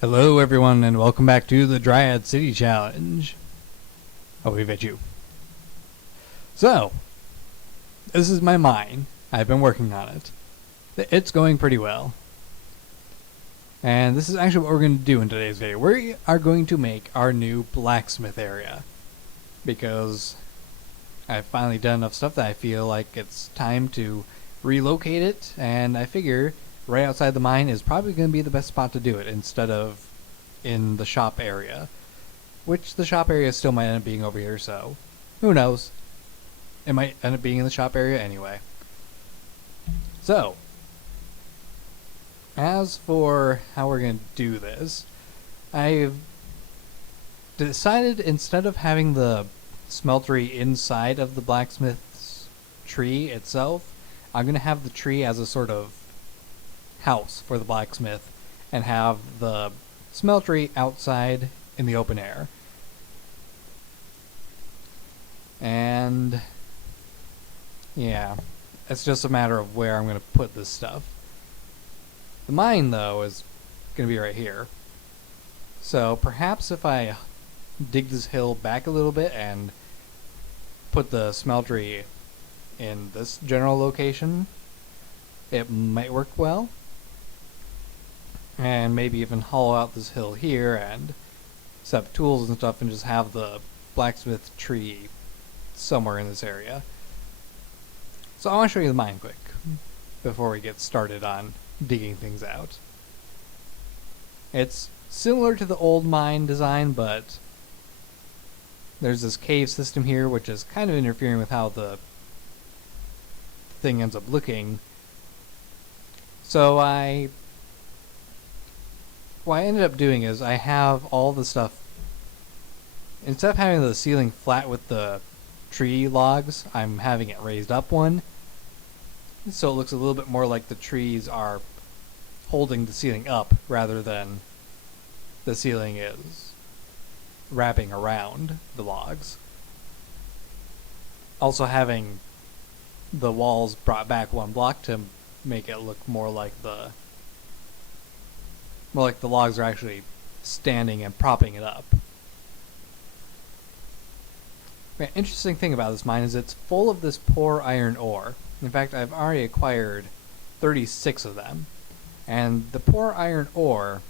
Hello everyone and welcome back to the Dryad City Challenge. Oh, we've hit you. So, this is my mine. I've been working on it. It's going pretty well. And this is actually what we're going to do in today's video. We are going to make our new blacksmith area. Because I've finally done enough stuff that I feel like it's time to relocate it. And I figure right outside the mine is probably going to be the best spot to do it instead of in the shop area. Which the shop area still might end up being over here, so who knows. It might end up being in the shop area anyway. So, as for how we're going to do this, I've decided instead of having the smeltery inside of the blacksmith's tree itself, I'm going to have the tree as a sort of house for the blacksmith and have the smeltery outside in the open air. And yeah, it's just a matter of where I'm going to put this stuff. The mine, though, is going to be right here. So perhaps if I dig this hill back a little bit and put the smeltery in this general location, it might work well. And maybe even hollow out this hill here and set up tools and stuff and just have the blacksmith tree somewhere in this area. So I want to show you the mine quick before we get started on digging things out. It's similar to the old mine design, but there's this cave system here which is kind of interfering with how the thing ends up looking. So what I ended up doing is I have all the stuff, instead of having the ceiling flat with the tree logs, I'm having it raised up one, so it looks a little bit more like the trees are holding the ceiling up rather than the ceiling is wrapping around the logs. Also having the walls brought back one block to make it look more like the logs are actually standing and propping it up. The interesting thing about this mine is it's full of this poor iron ore. In fact, I've already acquired 36 of them. And the poor iron ore,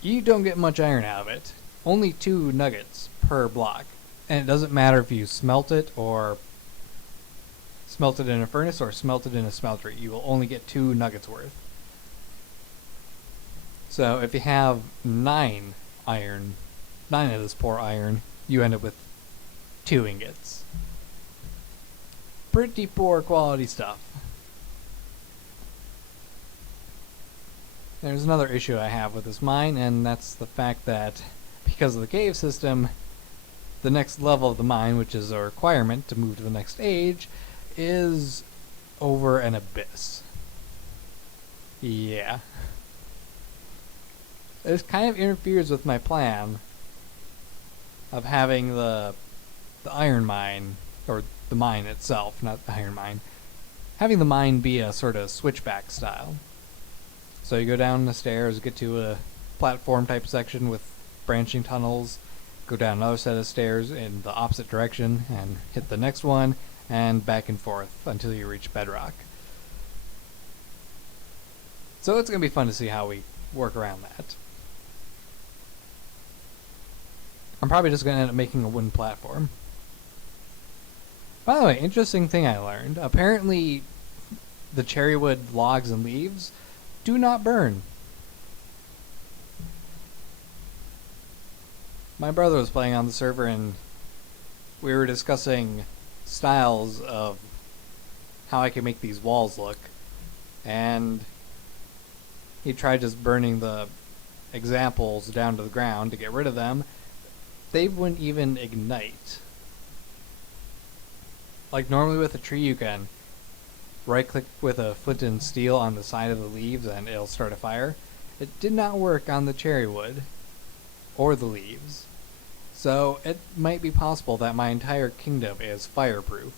you don't get much iron out of it. Only 2 nuggets per block. And it doesn't matter if you smelt it or smelt it in a furnace or smelt it in a smeltery. You will only get 2 nuggets worth. So if you have 9 of this poor iron, you end up with 2 ingots. Pretty poor quality stuff. There's another issue I have with this mine, and that's the fact that because of the cave system, the next level of the mine, which is a requirement to move to the next stage, is over an abyss. Yeah. This kind of interferes with my plan of having the iron mine, or the mine itself, not the iron mine, having the mine be a sort of switchback style. So you go down the stairs, get to a platform type section with branching tunnels, go down another set of stairs in the opposite direction, and hit the next one, and back and forth until you reach bedrock. So it's going to be fun to see how we work around that. I'm probably just going to end up making a wooden platform. By the way, interesting thing I learned. Apparently, the cherrywood logs and leaves do not burn. My brother was playing on the server and we were discussing styles of how I could make these walls look. And he tried just burning the examples down to the ground to get rid of them. They wouldn't even ignite. Like normally with a tree you can right click with a flint and steel on the side of the leaves and it'll start a fire. It did not work on the cherry wood or the leaves. So it might be possible that my entire kingdom is fireproof.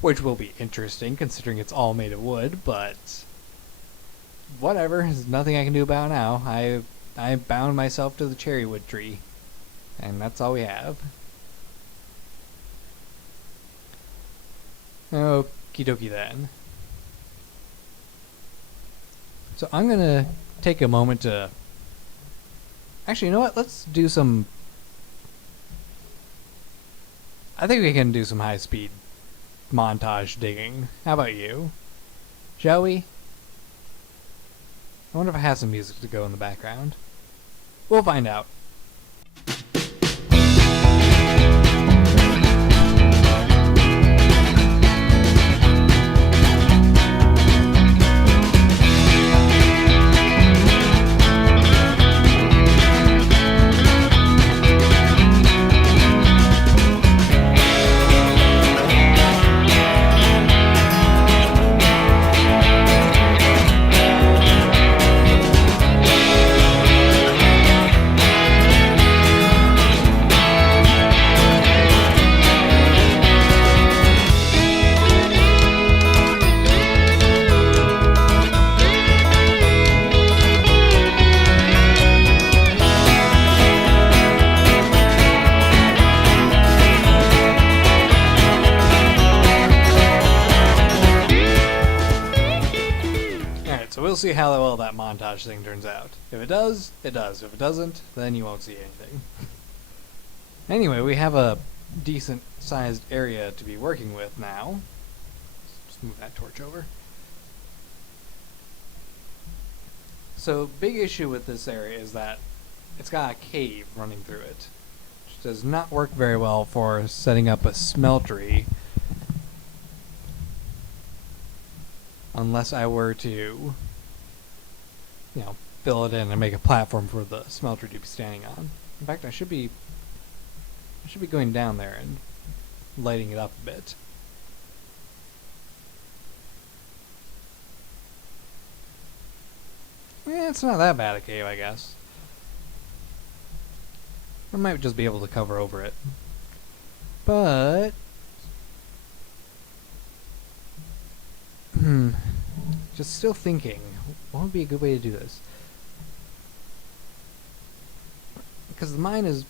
Which will be interesting considering it's all made of wood, but whatever. There's nothing I can do about it now. I bound myself to the cherrywood tree, and that's all we have. Okie dokie then. So I'm gonna take a moment to... Actually, you know what? Let's do some... I think we can do some high-speed montage digging. How about you? Shall we? I wonder if I have some music to go in the background. We'll find out. We'll see how well that montage thing turns out. If it does, it does. If it doesn't, then you won't see anything. Anyway, we have a decent sized area to be working with now. Just move that torch over. So, big issue with this area is that it's got a cave running through it, which does not work very well for setting up a smeltery. Unless I were to, fill it in and make a platform for the smelter to be standing on. In fact, I should be going down there and lighting it up a bit. Yeah, it's not that bad a cave, I guess. I might just be able to cover over it. But... just still thinking, what would be a good way to do this? Because the mine is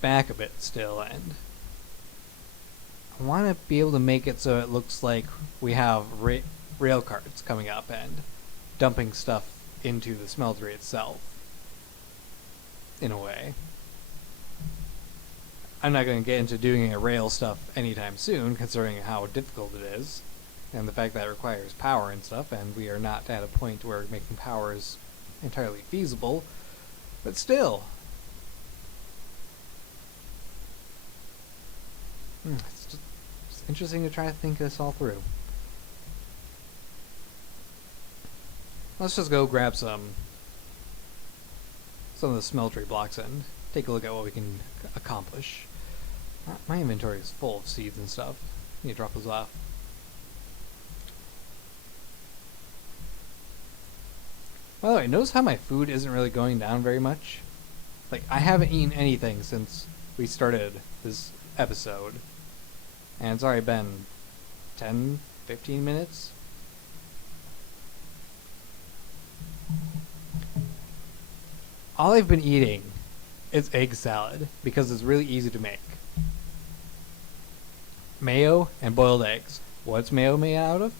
back a bit still, and I want to be able to make it so it looks like we have rail carts coming up and dumping stuff into the smeltery itself, in a way. I'm not going to get into doing a rail stuff anytime soon, considering how difficult it is, and the fact that it requires power and stuff, and we are not at a point where making power is entirely feasible, but still. It's interesting to try to think this all through. Let's just go grab some of the smeltery blocks and take a look at what we can accomplish. My inventory is full of seeds and stuff. I need to drop those off. By the way, notice how my food isn't really going down very much? Like, I haven't eaten anything since we started this episode. And it's already been 10, 15 minutes? All I've been eating is egg salad, because it's really easy to make. Mayo and boiled eggs. What's mayo made out of?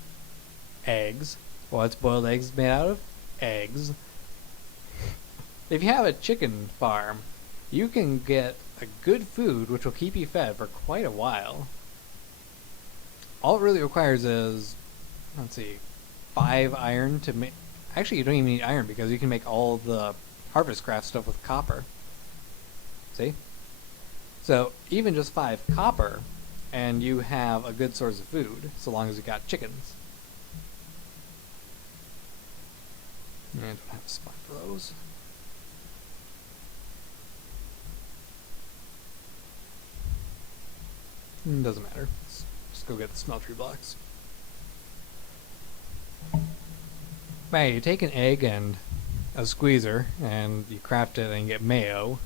Eggs. What's boiled eggs made out of? Eggs. If you have a chicken farm, you can get a good food which will keep you fed for quite a while. All it really requires is, 5 iron to make... Actually, you don't even need iron because you can make all the harvest craft stuff with copper. See? So, even just 5 copper, and you have a good source of food, so long as you got chickens. I don't have a spot for those. Doesn't matter. Let's just go get the smeltery blocks. Right, you take an egg and a squeezer, and you craft it and get mayo.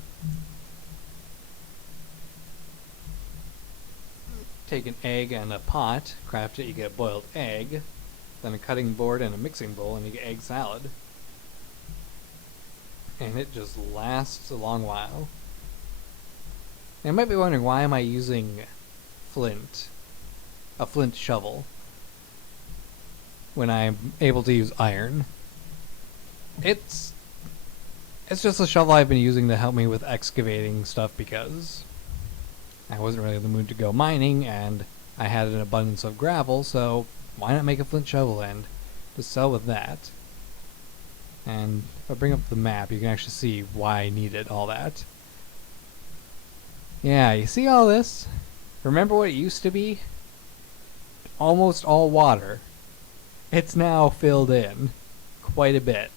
Take an egg and a pot, craft it, you get boiled egg. then a cutting board and a mixing bowl, and you get egg salad. And it just lasts a long while. And you might be wondering, why am I using a flint shovel, when I'm able to use iron? It's just a shovel I've been using to help me with excavating stuff, because I wasn't really in the mood to go mining, and I had an abundance of gravel, so why not make a flint shovel and just sell with that? And if I bring up the map, you can actually see why I needed all that. Yeah, you see all this? Remember what it used to be? Almost all water. It's now filled in quite a bit.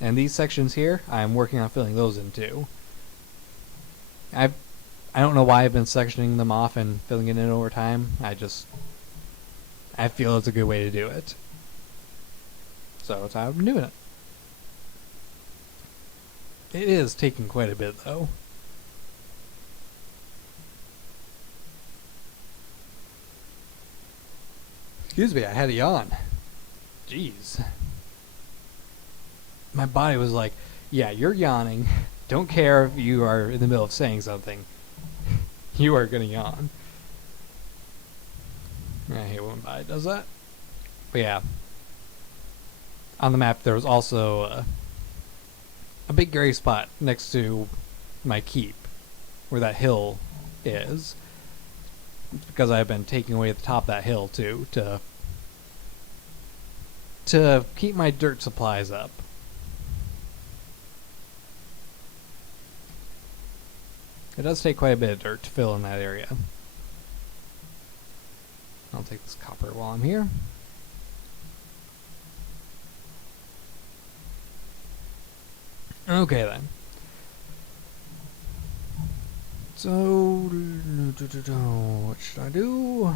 And these sections here, I'm working on filling those in too. I don't know why I've been sectioning them off and filling it in over time. I feel it's a good way to do it. So that's how I'm doing it. It is taking quite a bit though. Excuse me, I had a yawn. Jeez. My body was like, yeah, you're yawning. Don't care if you are in the middle of saying something. You are gonna yawn. I hate when my body does that. But yeah. On the map there was also a big gray spot next to my keep, where that hill is. Because I've been taking away the top of that hill too, to keep my dirt supplies up. It does take quite a bit of dirt to fill in that area. I'll take this copper while I'm here. Okay then. So, what should I do?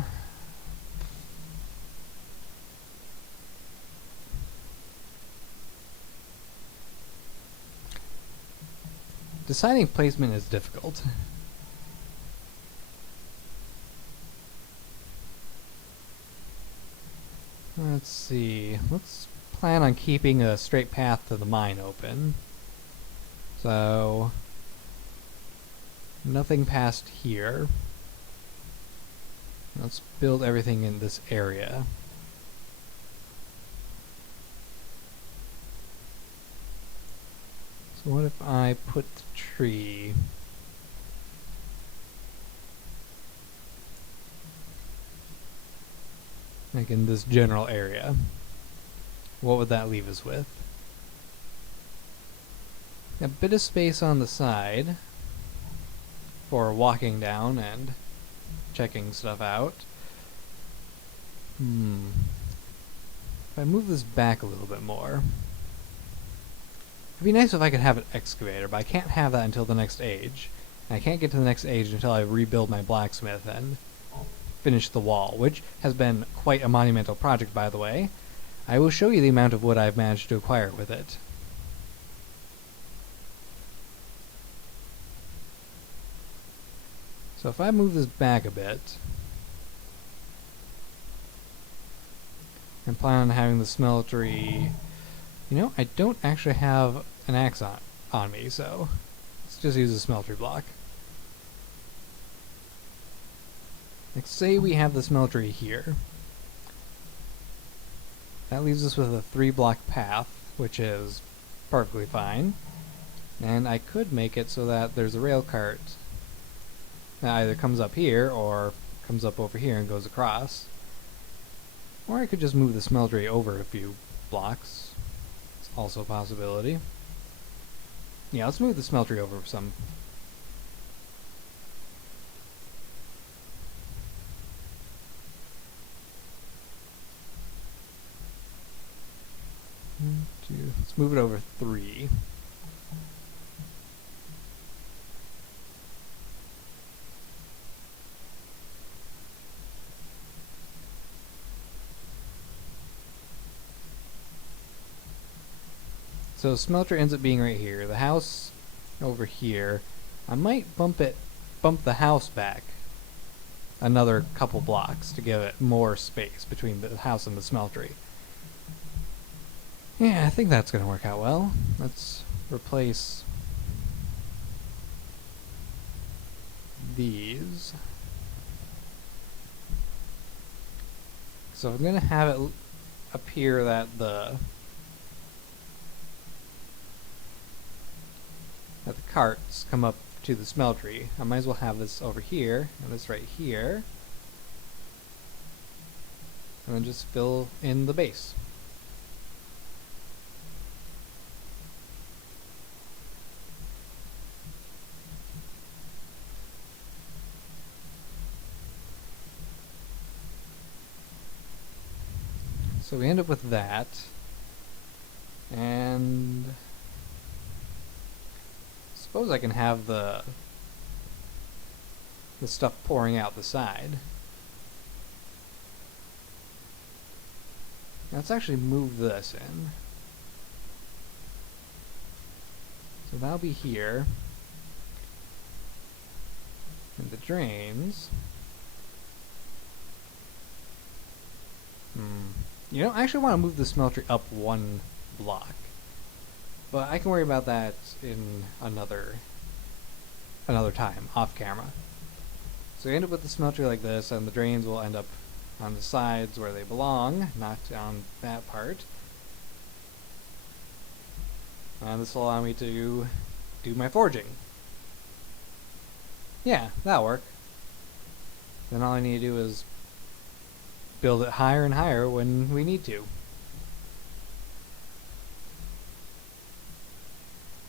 Deciding placement is difficult. Let's see. Let's plan on keeping a straight path to the mine open. So, nothing past here. Let's build everything in this area. So what if I put the tree like in this general area? What would that leave us with? A bit of space on the side for walking down and checking stuff out. If I move this back a little bit more, it'd be nice if I could have an excavator, but I can't have that until the next age. And I can't get to the next age until I rebuild my blacksmith and finish the wall, which has been quite a monumental project, by the way. I will show you the amount of wood I've managed to acquire with it. So if I move this back a bit, and plan on having the smeltery... You know, I don't actually have an axe on me, so let's just use a smeltery block. Like, say we have the smeltery here. That leaves us with a 3-block path, which is perfectly fine. And I could make it so that there's a rail cart that either comes up here or comes up over here and goes across. Or I could just move the smeltery over a few blocks. It's also a possibility. Yeah, let's move the smeltery over some. Let's move it over 3. So smelter ends up being right here. The house over here. I might bump the house back another couple blocks to give it more space between the house and the smeltery. Yeah, I think that's going to work out well. Let's replace these. So I'm going to have it appear that the carts come up to the smeltery. I might as well have this over here and this right here, and then just fill in the base. So we end up with that, and suppose I can have the stuff pouring out the side. Now let's actually move this in. So that'll be here. And the drains. You don't actually want to move the smeltery up one block, but I can worry about that in another time, off camera. So you end up with the smeltery like this, and the drains will end up on the sides where they belong, not on that part. And this will allow me to do my forging. Yeah, that'll work. Then all I need to do is build it higher and higher when we need to.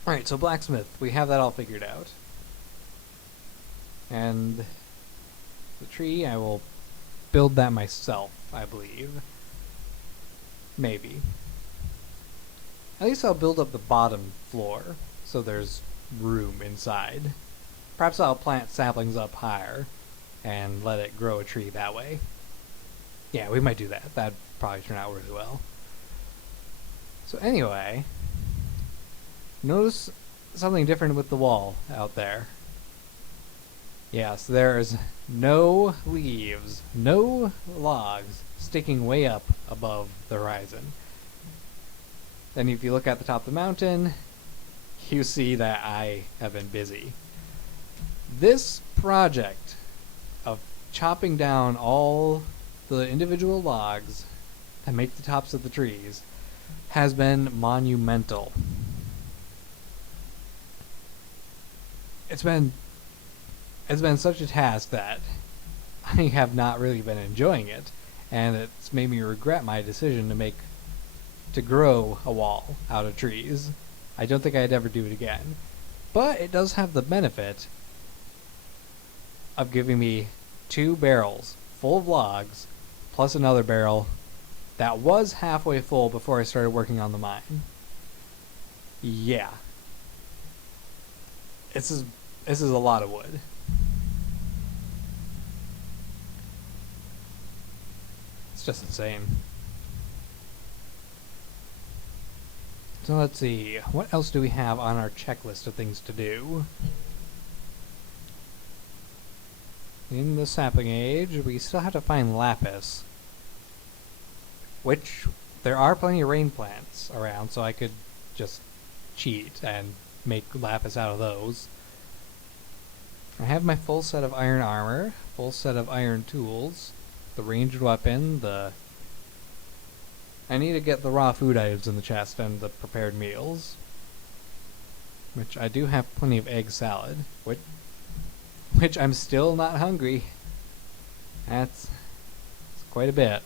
Alright, so Blacksmith, we have that all figured out. And the tree, I will build that myself, I believe. Maybe. At least I'll build up the bottom floor, so there's room inside. Perhaps I'll plant saplings up higher and let it grow a tree that way. Yeah, we might do that. That'd probably turn out really well. So anyway, notice something different with the wall out there. Yes, there's no leaves, no logs sticking way up above the horizon. Then if you look at the top of the mountain, you see that I have been busy. This project of chopping down all the individual logs that make the tops of the trees has been monumental. It's been such a task that I have not really been enjoying it, and it's made me regret my decision to grow a wall out of trees. I don't think I'd ever do it again. But it does have the benefit of giving me 2 barrels full of logs plus another barrel that was halfway full before I started working on the mine. Yeah. This is a lot of wood. It's just insane. So let's see, what else do we have on our checklist of things to do? In the sapling age, we still have to find lapis, which there are plenty of rain plants around, so I could just cheat and make lapis out of those. I have my full set of iron armor, full set of iron tools, the ranged weapon, I need to get the raw food items in the chest and the prepared meals, which I do have plenty of egg salad, which I'm still not hungry. That's quite a bit.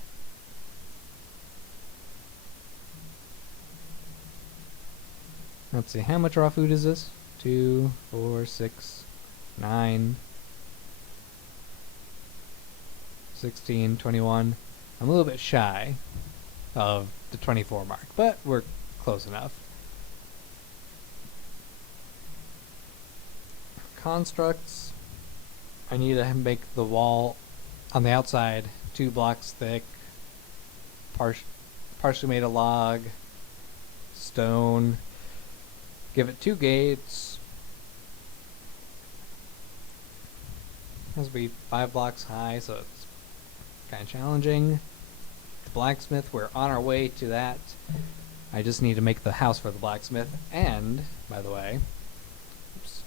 Let's see, how much raw food is this? 2, 4, 6, 9, 16, 21. I'm a little bit shy of the 24 mark, but we're close enough. Constructs, I need to make the wall on the outside 2 blocks thick, partially made of log, stone, give it 2 gates, has to be 5 blocks high, so it's kind of challenging. The blacksmith, we're on our way to that. I just need to make the house for the blacksmith. And, by the way, oops,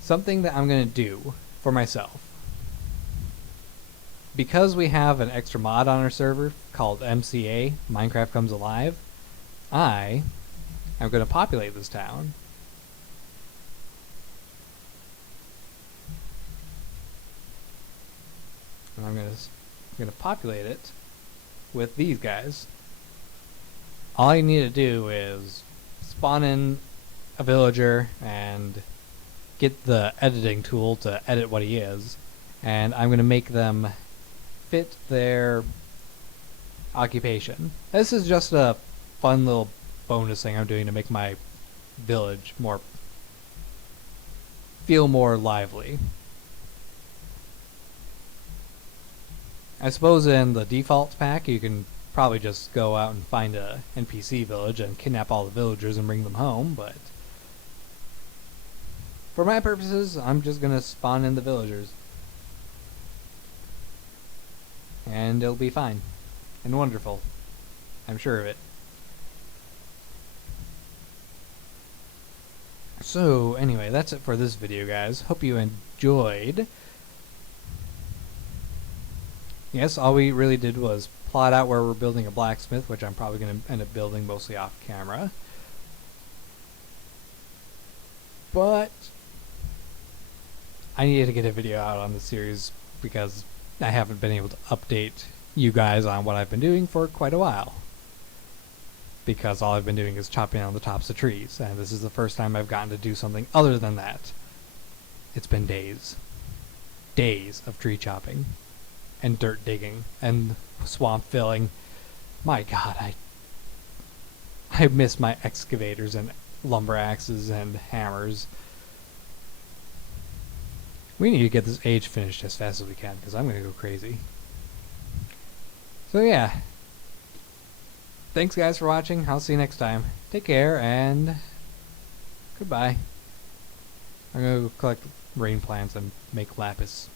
something that I'm going to do for myself. Because we have an extra mod on our server called MCA, Minecraft Comes Alive, I am going to populate this town. And I'm going to populate it with these guys. All you need to do is spawn in a villager and get the editing tool to edit what he is, and I'm going to make them fit their occupation. This is just a fun little bonus thing I'm doing to make my village feel more lively. I suppose in the defaults pack you can probably just go out and find a NPC village and kidnap all the villagers and bring them home, but for my purposes, I'm just gonna spawn in the villagers. And it'll be fine. And wonderful. I'm sure of it. So, anyway, that's it for this video, guys. Hope you enjoyed. Yes, all we really did was plot out where we're building a blacksmith, which I'm probably going to end up building mostly off camera. But I needed to get a video out on the series because I haven't been able to update you guys on what I've been doing for quite a while. Because all I've been doing is chopping down the tops of trees, and this is the first time I've gotten to do something other than that. It's been days. Days of tree chopping. And dirt digging. And swamp filling. My god, I miss my excavators and lumber axes and hammers. We need to get this age finished as fast as we can, because I'm going to go crazy. So yeah. Thanks guys for watching. I'll see you next time. Take care, and goodbye. I'm going to go collect rain plants and make lapis.